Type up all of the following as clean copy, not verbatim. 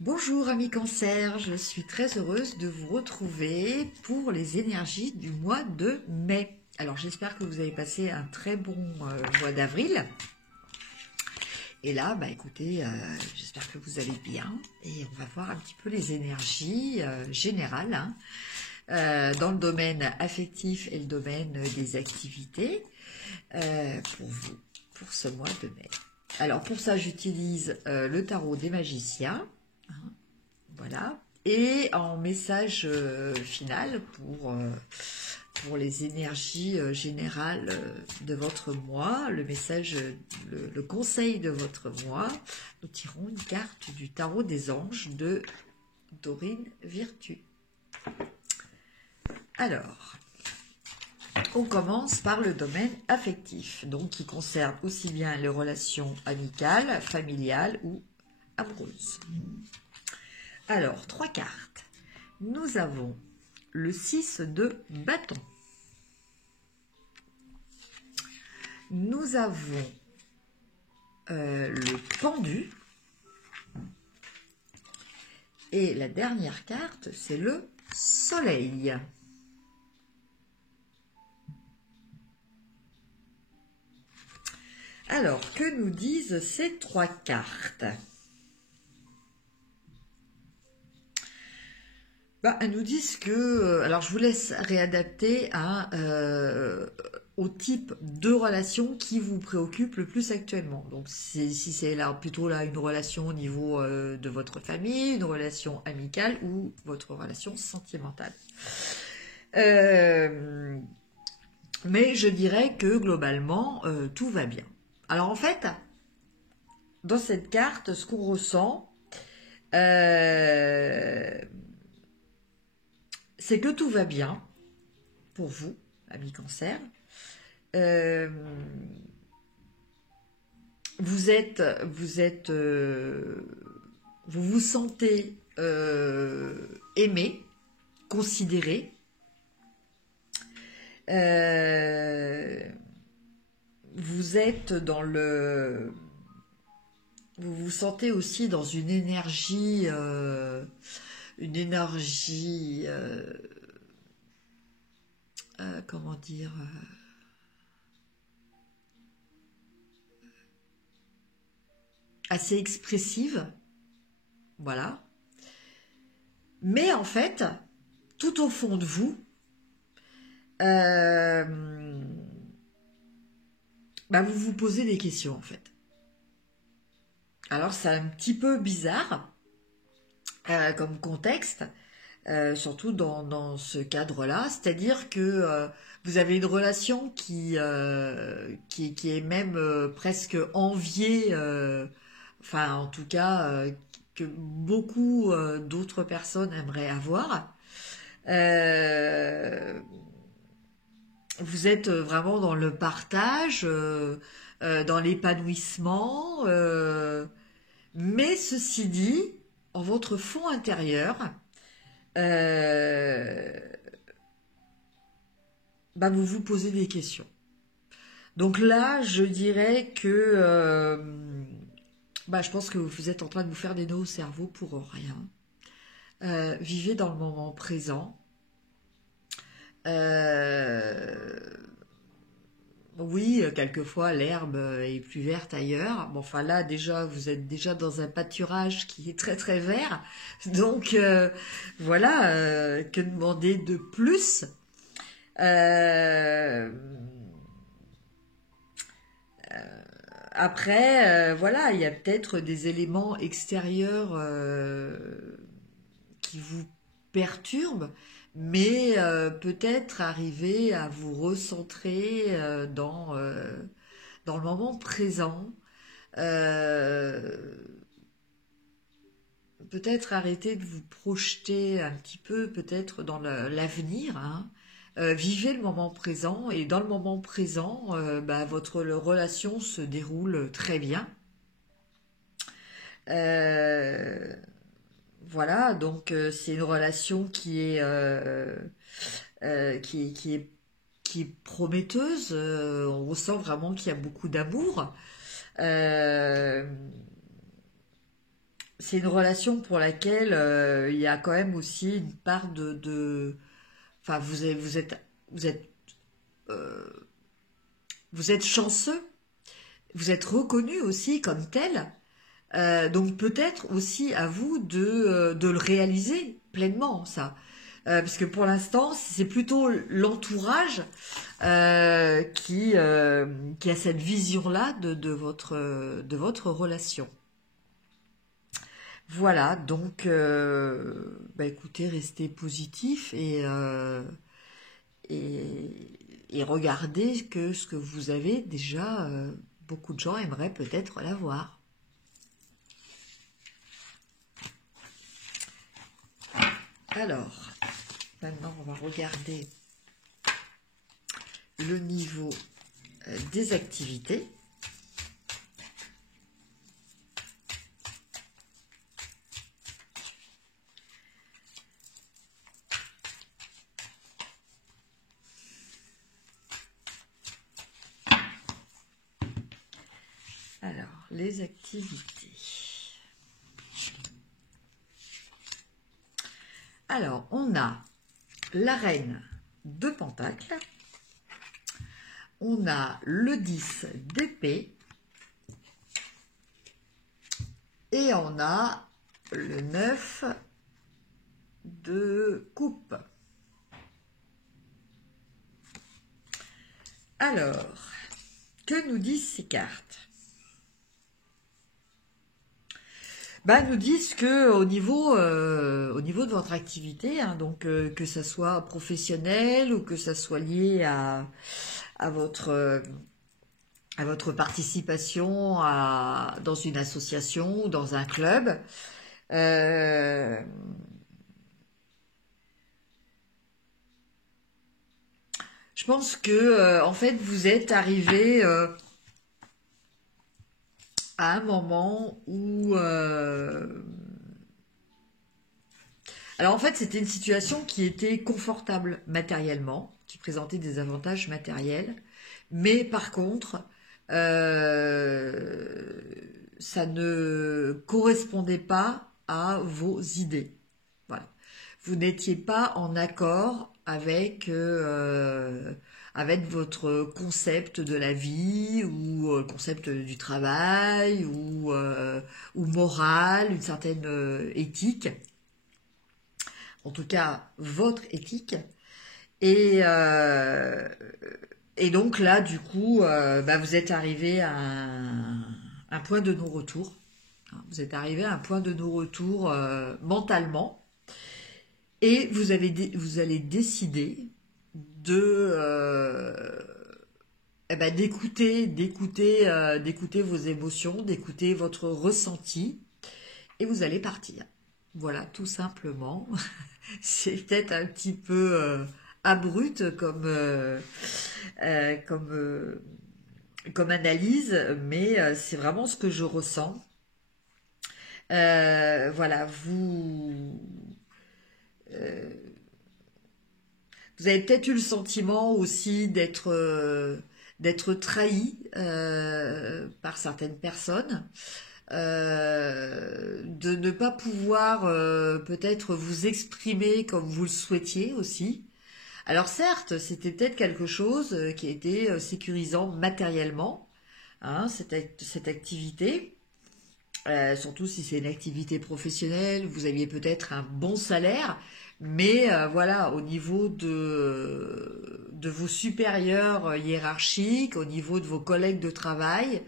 Bonjour amis Cancer, je suis très heureuse de vous retrouver pour les énergies du mois de mai. Alors j'espère que vous avez passé un très bon mois d'avril. Et là, écoutez, j'espère que vous allez bien. Et on va voir un petit peu les énergies générales dans le domaine affectif et le domaine des activités pour vous, pour ce mois de mai. Alors pour ça, j'utilise le tarot des magiciens. Voilà. Et en message final pour les énergies générales de votre mois, le message, le conseil de votre mois, nous tirons une carte du tarot des anges de Dorine Virtue. Alors, on commence par le domaine affectif, donc qui concerne aussi bien les relations amicales, familiales ou amoureuses. Alors, 3 cartes. Nous avons le 6 de bâton. Nous avons le pendu. Et la dernière carte, c'est le soleil. Alors, que nous disent ces 3 cartes ? Elles nous disent que, alors je vous laisse réadapter au type de relation qui vous préoccupe le plus actuellement. Donc si c'est là plutôt là une relation au niveau de votre famille, une relation amicale ou votre relation sentimentale. Mais je dirais que globalement tout va bien. Alors en fait, dans cette carte, ce qu'on ressent, c'est que tout va bien pour vous, amis Cancer. Vous vous sentez aimé, considéré. Vous êtes dans le... Vous vous sentez aussi dans une énergie... comment dire, assez expressive, voilà. Mais en fait, tout au fond de vous, vous vous posez des questions en fait. Alors c'est un petit peu bizarre comme contexte, surtout dans ce cadre-là, c'est-à-dire que vous avez une relation qui est même presque enviée, enfin en tout cas que beaucoup d'autres personnes aimeraient avoir. Vous êtes vraiment dans le partage, dans l'épanouissement, mais ceci dit, en votre fond intérieur, vous vous posez des questions. Donc là, je dirais que je pense que vous êtes en train de vous faire des nœuds au cerveau pour rien. Vivez dans le moment présent. Oui, quelquefois l'herbe est plus verte ailleurs. Bon, enfin là déjà, vous êtes déjà dans un pâturage qui est très très vert. Donc voilà, que demander de plus? Après, voilà, il y a peut-être des éléments extérieurs qui vous perturbent, mais peut-être arriver à vous recentrer dans le moment présent. Peut-être arrêter de vous projeter un petit peu peut-être dans l'avenir, hein. Vivez le moment présent et dans le moment présent, votre relation se déroule très bien. Voilà, donc c'est une relation qui est prometteuse. On ressent vraiment qu'il y a beaucoup d'amour. c'est une relation pour laquelle il y a quand même aussi une part enfin, vous êtes, euh, vous êtes chanceux, vous êtes reconnu aussi comme tel. Donc peut-être aussi à vous de le réaliser pleinement, ça. Parce que pour l'instant, c'est plutôt l'entourage qui a cette vision-là de votre relation. Voilà, donc bah écoutez, restez positif et regardez que ce que vous avez déjà, beaucoup de gens aimeraient peut-être l'avoir. Alors, maintenant on va regarder le niveau des activités. Alors, les activités. Alors, on a la reine de Pentacle, on a le 10 d'épée, et on a le 9 de coupe. Alors, que nous disent ces cartes? Bah, nous disent que au niveau de votre activité, hein, donc que ça soit professionnel ou que ça soit lié à votre participation dans une association ou dans un club, euh, je pense que en fait vous êtes arrivé à un moment où alors en fait c'était une situation qui était confortable matériellement, qui présentait des avantages matériels, mais par contre euh, ça ne correspondait pas à vos idées. Voilà. Vous n'étiez pas en accord avec votre concept de la vie ou concept du travail ou morale, une certaine éthique, en tout cas votre éthique. Et, euh, et donc là, du coup, bah, vous êtes arrivé à un point de non-retour. Vous êtes arrivé à un point de non-retour mentalement. Et vous allez décider de d'écouter vos émotions, d'écouter votre ressenti, et vous allez partir. Voilà, tout simplement. C'est peut-être un petit peu abrupt comme, comme analyse, mais c'est vraiment ce que je ressens. Voilà, euh, vous avez peut-être eu le sentiment aussi d'être trahi par certaines personnes, de ne pas pouvoir peut-être vous exprimer comme vous le souhaitiez aussi. Alors certes, c'était peut-être quelque chose qui était sécurisant matériellement, hein, cette activité. Surtout si c'est une activité professionnelle, vous aviez peut-être un bon salaire, mais voilà, au niveau de vos supérieurs hiérarchiques, au niveau de vos collègues de travail,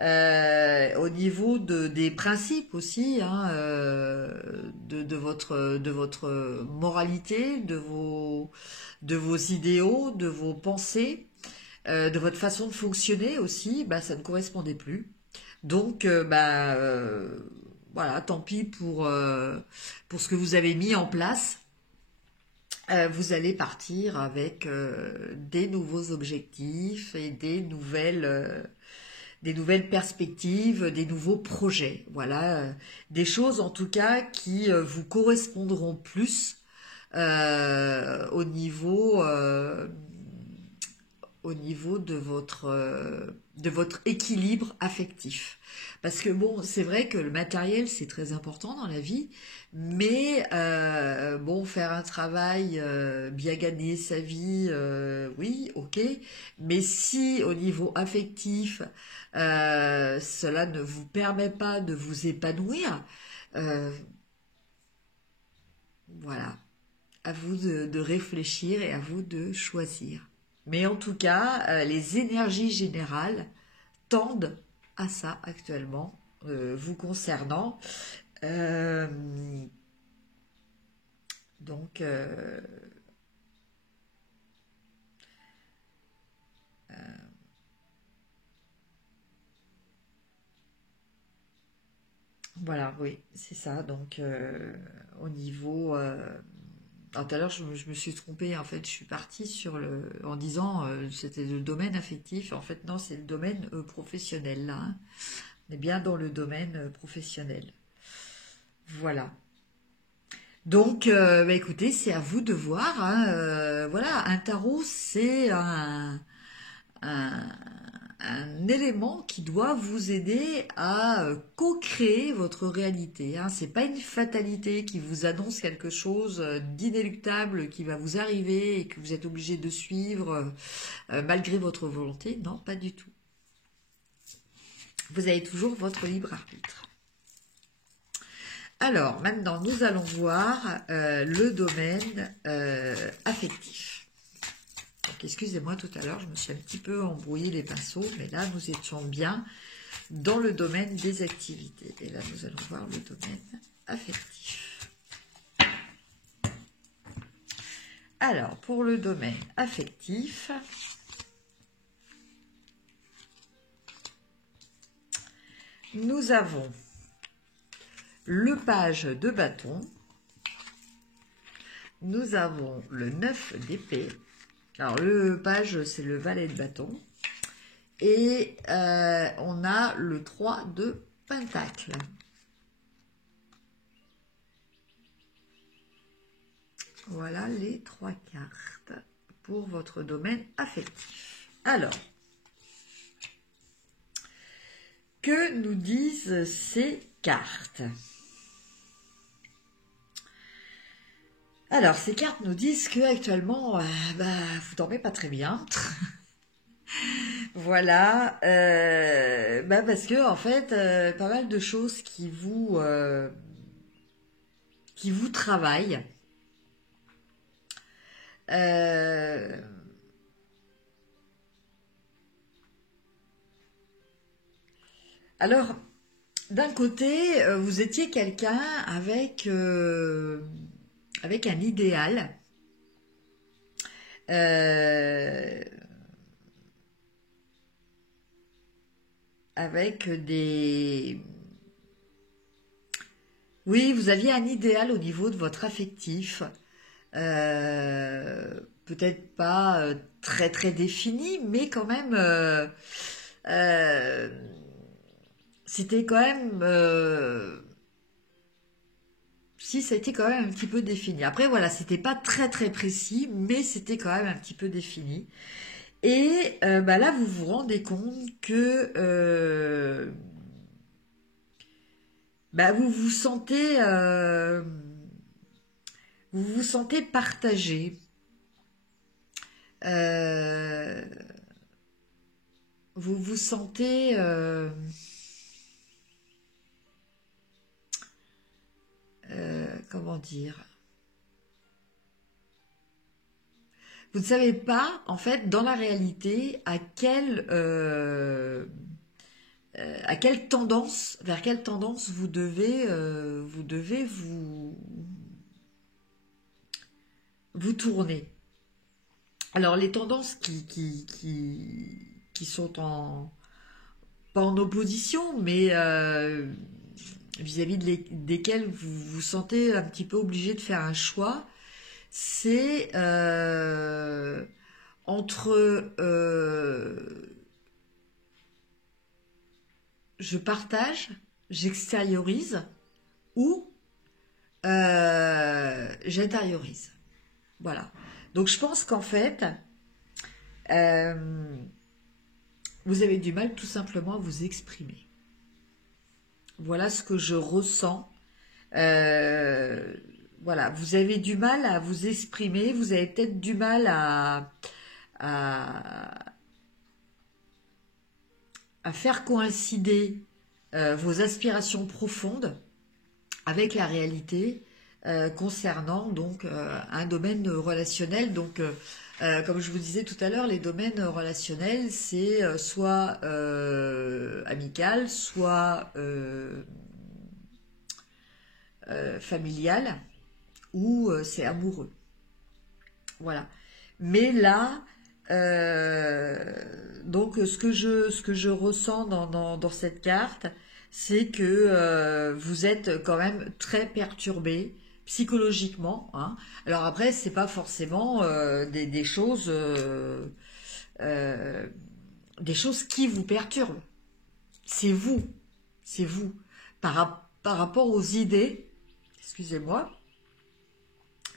au niveau des principes aussi, hein, de votre moralité, de vos idéaux, de vos pensées, de votre façon de fonctionner aussi, bah, ça ne correspondait plus. Donc, voilà, tant pis pour ce que vous avez mis en place. Vous allez partir avec des nouveaux objectifs et des nouvelles perspectives, des nouveaux projets. Voilà, des choses en tout cas qui vous correspondront plus euh, au niveau, euh, au niveau de votre équilibre affectif. Parce que bon, c'est vrai que le matériel, c'est très important dans la vie, mais bon, faire un travail, bien gagner sa vie, oui, ok, mais si au niveau affectif, cela ne vous permet pas de vous épanouir, euh, voilà, à vous de réfléchir et à vous de choisir. Mais en tout cas, les énergies générales tendent à ça actuellement, vous concernant. Euh, donc, voilà, oui, c'est ça. Donc, au niveau... alors, tout à l'heure, je me suis trompée. En fait, je suis partie en disant c'était le domaine affectif. En fait, non, c'est le domaine professionnel, là, hein. On est bien dans le domaine professionnel. Voilà. Donc, bah, écoutez, c'est à vous de voir, hein. Voilà, un tarot, c'est un, un élément qui doit vous aider à co-créer votre réalité, hein. C'est pas une fatalité qui vous annonce quelque chose d'inéluctable qui va vous arriver et que vous êtes obligé de suivre malgré votre volonté. Non, pas du tout. Vous avez toujours votre libre arbitre. Alors, maintenant, nous allons voir le domaine affectif. Donc, excusez-moi, tout à l'heure, je me suis un petit peu embrouillé les pinceaux, mais là, nous étions bien dans le domaine des activités. Et là, nous allons voir le domaine affectif. Alors, pour le domaine affectif, nous avons le page de bâton, nous avons le 9 d'épée. Alors, le page, c'est le valet de bâton. Et on a le 3 de pentacle. Voilà les 3 cartes pour votre domaine affectif. Alors, que nous disent ces cartes? Alors, ces cartes nous disent que actuellement, vous dormez pas très bien. Voilà, parce que en fait, pas mal de choses qui vous travaillent. Alors, d'un côté, vous étiez quelqu'un avec un idéal. Avec des... Oui, vous aviez un idéal au niveau de votre affectif. Peut-être pas très très défini, mais quand même, euh, c'était quand même... si, ça a été quand même un petit peu défini. Après, voilà, c'était pas très très précis, mais c'était quand même un petit peu défini. Et là, vous vous rendez compte que vous vous sentez partagé. Euh, vous vous sentez comment dire? Vous ne savez pas, en fait, dans la réalité, à quelle tendance, vers quelle tendance vous devez vous tourner. Alors, les tendances qui sont pas en opposition, mais vis-à-vis desquelles vous vous sentez un petit peu obligé de faire un choix, c'est entre je partage, j'extériorise ou j'intériorise. Voilà. Donc je pense qu'en fait, Euh, vous avez du mal tout simplement à vous exprimer. Voilà ce que je ressens. Voilà, vous avez du mal à vous exprimer, vous avez peut-être du mal à, à faire coïncider vos aspirations profondes avec la réalité concernant donc un domaine relationnel. Donc, comme je vous disais tout à l'heure, les domaines relationnels, c'est soit amical, soit familial, ou c'est amoureux. Voilà. Mais là, donc ce que je ressens dans cette carte, c'est que vous êtes quand même très perturbé psychologiquement, hein. Alors après, c'est pas forcément euh, des choses qui vous perturbent. C'est vous, c'est vous. Par rapport aux idées, excusez-moi,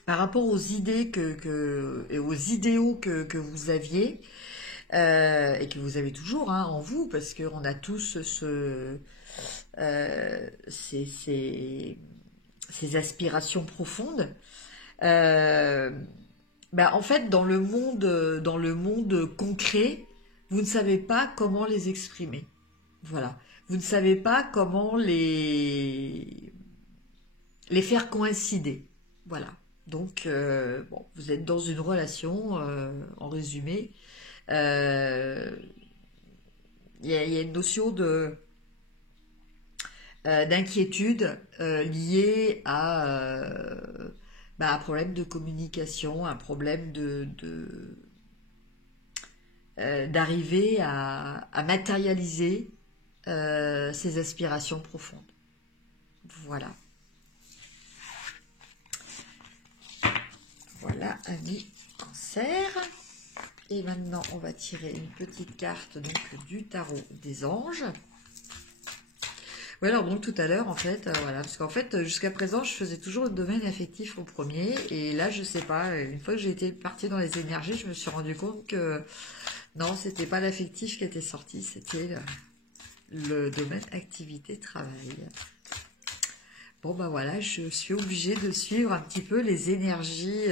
par rapport aux idées et aux idéaux que vous aviez, et que vous avez toujours, hein, en vous, parce qu'on a tous ces, ces aspirations profondes. Euh, en fait, dans le monde concret, vous ne savez pas comment les exprimer. Voilà. Vous ne savez pas comment les faire coïncider. Voilà. Donc, bon, vous êtes dans une relation, en résumé. Euh, il y a une notion d'inquiétude liée à un problème de communication, un problème d'arriver à matérialiser ses aspirations profondes. Voilà. Voilà, amis Cancer. Et maintenant, on va tirer une petite carte donc, du tarot des anges. Oui, alors donc tout à l'heure, en fait, voilà, parce qu'en fait, jusqu'à présent, je faisais toujours le domaine affectif au premier, et là, je sais pas, une fois que j'ai été partie dans les énergies, je me suis rendu compte que non, c'était pas l'affectif qui était sorti, c'était le domaine activité-travail. Bon, ben voilà, je suis obligée de suivre un petit peu les énergies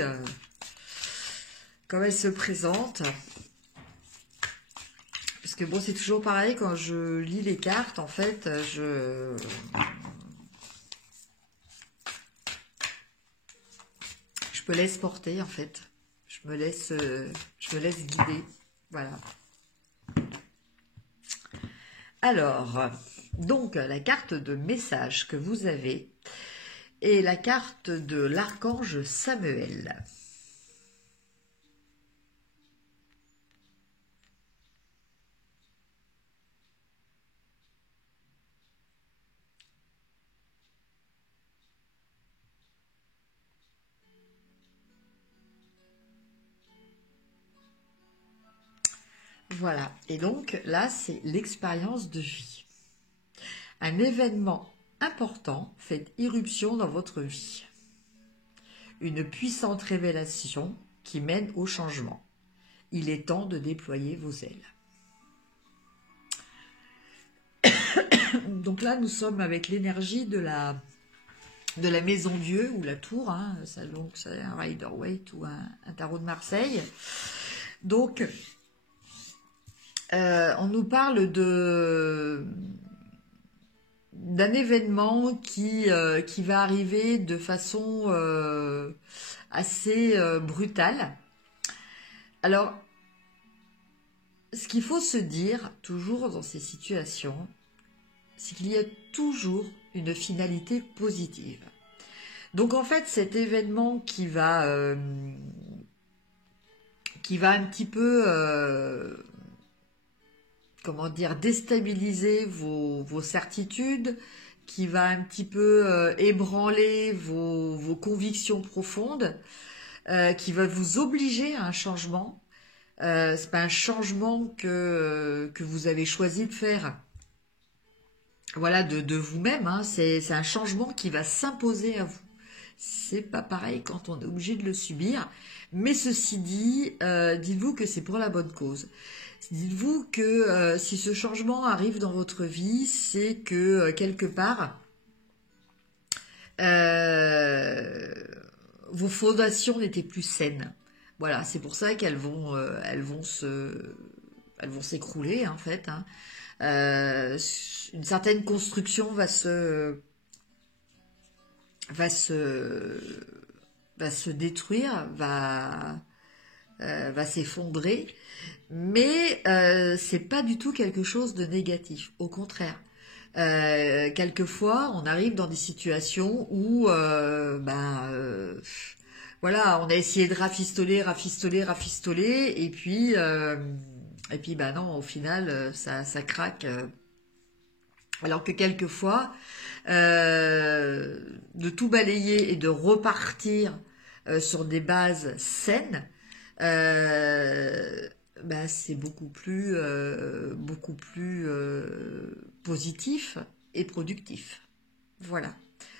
comme elles se présentent. Parce que bon, c'est toujours pareil, quand je lis les cartes, en fait, je me laisse porter, en fait. Je me laisse guider. Voilà. Alors, donc, la carte de message que vous avez est la carte de l'archange Samuel. Voilà. Et donc, là, c'est l'expérience de vie. Un événement important fait irruption dans votre vie. Une puissante révélation qui mène au changement. Il est temps de déployer vos ailes. Donc là, nous sommes avec l'énergie de la maison Dieu ou la tour, hein, donc c'est un Rider-Waite ou un tarot de Marseille. Donc, on nous parle d'un événement qui va arriver de façon assez brutale. Alors, ce qu'il faut se dire toujours dans ces situations, c'est qu'il y a toujours une finalité positive. Donc en fait, cet événement qui va un petit peu, comment dire, déstabiliser vos certitudes, qui va un petit peu ébranler vos convictions profondes, qui va vous obliger à un changement. C'est pas un changement que vous avez choisi de faire. Voilà, de vous-même, hein. C'est un changement qui va s'imposer à vous. c'est pas pareil quand on est obligé de le subir. Mais ceci dit, dites-vous que c'est pour la bonne cause. Dites-vous que si ce changement arrive dans votre vie, c'est que quelque part, vos fondations n'étaient plus saines. Voilà, c'est pour ça elles vont s'écrouler en fait. Hein. Une certaine construction va se, va se détruire, va s'effondrer, mais c'est pas du tout quelque chose de négatif. Au contraire. Quelquefois, on arrive dans des situations où, voilà, on a essayé de rafistoler, et puis, bah non, au final, ça craque. Alors que quelquefois, de tout balayer et de repartir sur des bases saines, c'est beaucoup plus positif et productif. Voilà.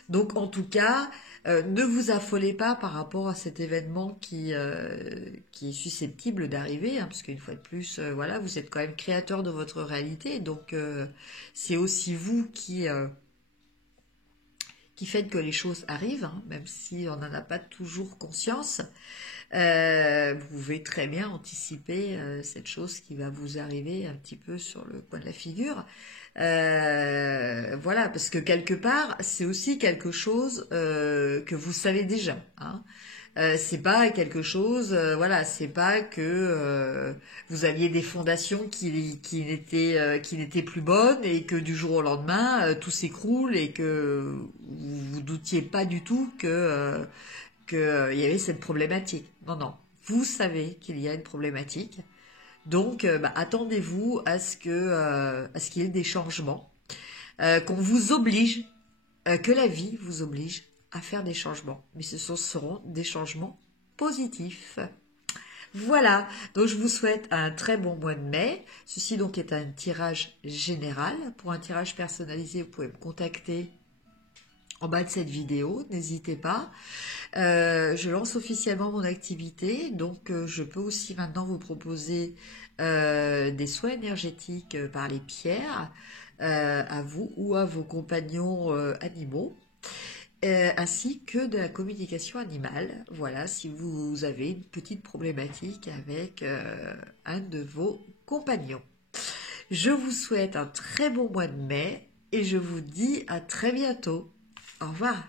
Donc en tout cas, ne vous affolez pas par rapport à cet événement qui est susceptible d'arriver, hein, parce qu'une fois de plus, voilà, vous êtes quand même créateur de votre réalité, donc c'est aussi vous qui faites que les choses arrivent, hein, même si on n'en a pas toujours conscience. Vous pouvez très bien anticiper cette chose qui va vous arriver un petit peu sur le coin de la figure. Voilà, parce que quelque part, c'est aussi quelque chose que vous savez déjà. Hein. C'est pas quelque chose, voilà, c'est pas que vous aviez des fondations qui n'étaient plus bonnes et que du jour au lendemain tout s'écroule et que vous doutiez pas du tout que il y avait cette problématique. Non, non, vous savez qu'il y a une problématique. Donc, attendez-vous à ce qu'il y ait des changements, qu'on vous oblige, que la vie vous oblige à faire des changements. Mais ce seront des changements positifs. Voilà, donc je vous souhaite un très bon mois de mai. Ceci donc est un tirage général. Pour un tirage personnalisé, vous pouvez me contacter en bas de cette vidéo, n'hésitez pas. Je lance officiellement mon activité, donc je peux aussi maintenant vous proposer des soins énergétiques par les pierres à vous ou à vos compagnons animaux. Ainsi que de la communication animale. Voilà, si vous avez une petite problématique avec un de vos compagnons. Je vous souhaite un très bon mois de mai et je vous dis à très bientôt. Au revoir.